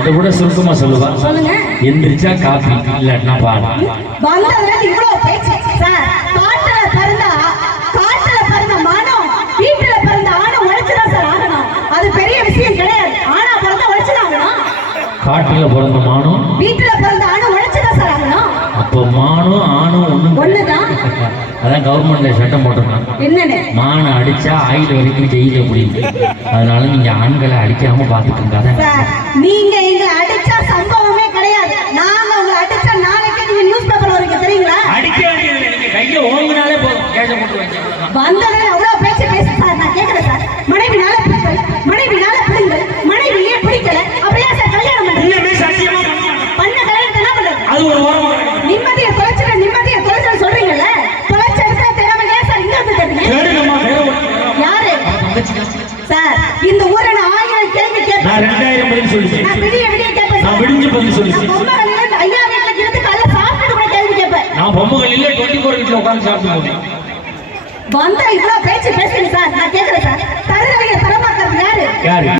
அதை விட சுருக்கமா சொல்லுவா. சொல்லுங்க. எந்திரிச்சா காபி, இல்லன்னா பால். வந்ததுல இவ்வளவு பேச்சு சார். காட்டுல பிறந்த மானம், வீட்டுல பிறந்த ஆணும் உழைச்சுதான் சார் ஆகணும். அது பெரிய விஷயம் கிடையாது. ஆனா பிறந்த உழைச்சுதான் ஆகணும். காட்டுல பிறந்த மானம், வீட்டுல பிறந்த ஆணும் உழைச்சுதான் சார் ஆகணும். அப்போ மானும் ஆணும் ஒண்ணுதான். அதான் கவர்மெண்ட்ல சட்டம் போட்டிருக்காங்க. என்னன்னு? மானை அடிச்சா ஆயுள் வரைக்கும் ஜெயில முடியும். அதனால நீங்க ஆண்களை அடிக்காம பாத்துக்கோங்க. சார், நீங்க இங்க அடிச்சா சம்பவமே கிடையாது. நாங்க உங்களை அடிச்சா நாளைக்கு நீங்க நியூஸ் பேப்பர் வரீங்க தெரியுங்களா? அடிக்க வேண்டியது நீங்க கையை ஓங்கினாலே போதும். கேச போட்டு வைங்க. வந்ததே அவ்வளவு பேச்சு பேசு சார். நான் கேக்குறேன் சார். மனைவினால பிடிக்கல, மனைவியே பிடிக்கல. அப்படியே சார் கல்யாணம் பண்றீங்க. இன்னமே சத்தியமா பண்ண கல்யாணத்தை என்ன பண்றது? அது ஒரு ஓரம். நிம்மதியை தொலைச்சு சொல்றீங்கல்ல. தொலைச்சு எடுத்தா தெரியாம ஏன் சார் இங்க வந்து கேட்டீங்க? யாரு சார்? இந்த ஊரை நான் 1000 கேள்வி கேட்பேன். நான் 2000 பதில் சொல்லிட்டேன். நான் விடிய கேட்பேன். நான் விடிஞ்சு பதில் சொல்லிட்டேன். பொம்மைகளில் ஐயா வீட்டுல இருந்து காலைல சாப்பிட்டு கூட கேள்வி கேட்பேன். நான் பொம்மைகள் இல்ல 24 வீட்டுல உட்கார்ந்து சாப்பிட்டு போவேன். வந்தா இவ்வளவு பேச்சு பேசுறீங்க சார். நான் கேக்குறேன் சார். தரமாக்குறது யாரு?